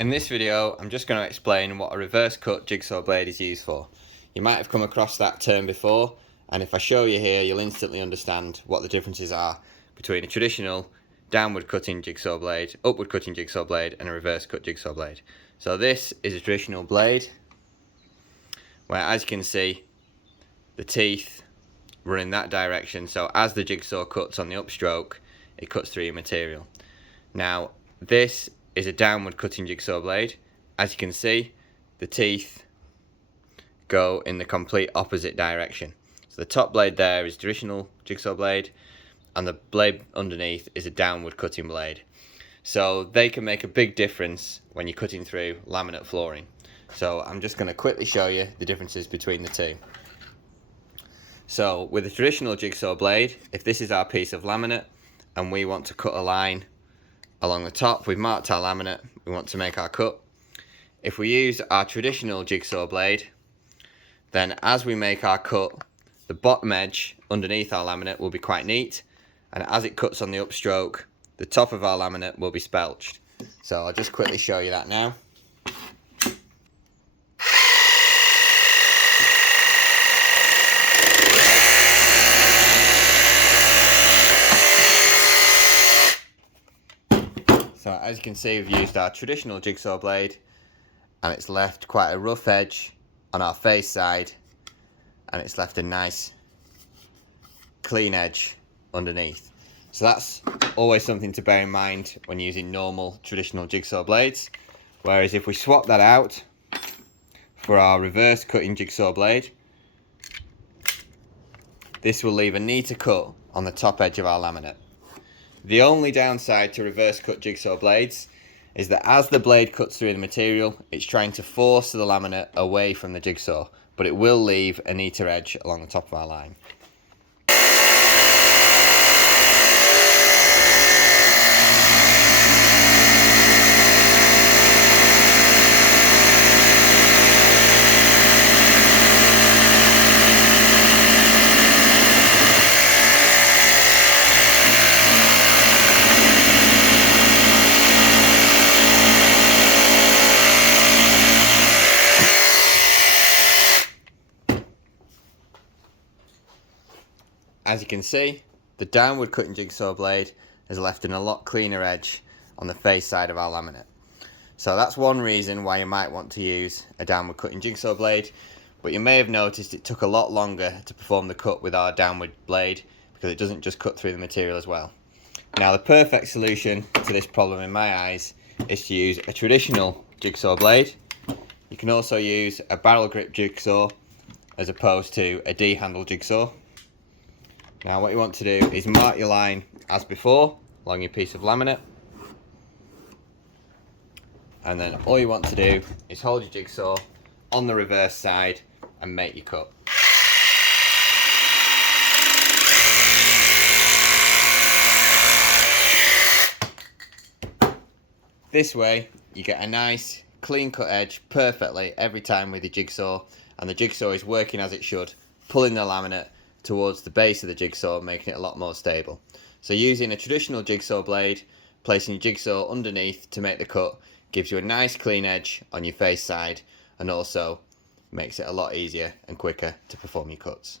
In this video, I'm just going to explain what a reverse cut jigsaw blade is used for. You might have come across that term before, and if I show you here, you'll instantly understand what the differences are between a traditional downward cutting jigsaw blade, upward cutting jigsaw blade, and a reverse cut jigsaw blade. So this is a traditional blade, where as you can see, the teeth run in that direction, so as the jigsaw cuts on the upstroke, it cuts through your material. Now, this is a downward cutting jigsaw blade. As you can see, the teeth go in the complete opposite direction. So the top blade there is traditional jigsaw blade, and the blade underneath is a downward cutting blade. So they can make a big difference when you're cutting through laminate flooring. So I'm just going to quickly show you the differences between the two. So with a traditional jigsaw blade, if this is our piece of laminate and we want to cut a line along the top, we've marked our laminate, we want to make our cut. If we use our traditional jigsaw blade, then as we make our cut, the bottom edge underneath our laminate will be quite neat, and as it cuts on the upstroke, the top of our laminate will be spelched. So I'll just quickly show you that now. So as you can see, we've used our traditional jigsaw blade, and it's left quite a rough edge on our face side, and it's left a nice clean edge underneath. So that's always something to bear in mind when using normal traditional jigsaw blades. Whereas if we swap that out for our reverse cutting jigsaw blade, this will leave a neater cut on the top edge of our laminate. The only downside to reverse cut jigsaw blades is that as the blade cuts through the material, it's trying to force the laminate away from the jigsaw, but it will leave a neater edge along the top of our line. As you can see, the downward cutting jigsaw blade has left a lot cleaner edge on the face side of our laminate. So that's one reason why you might want to use a downward cutting jigsaw blade, but you may have noticed it took a lot longer to perform the cut with our downward blade because it doesn't just cut through the material as well. Now the perfect solution to this problem in my eyes is to use a traditional jigsaw blade. You can also use a barrel grip jigsaw as opposed to a D-handle jigsaw. Now what you want to do is mark your line as before along your piece of laminate, and then all you want to do is hold your jigsaw on the reverse side and make your cut. This way you get a nice clean cut edge perfectly every time with your jigsaw, and the jigsaw is working as it should, pulling the laminate towards the base of the jigsaw, making it a lot more stable. So using a traditional jigsaw blade, placing your jigsaw underneath to make the cut gives you a nice clean edge on your face side, and also makes it a lot easier and quicker to perform your cuts.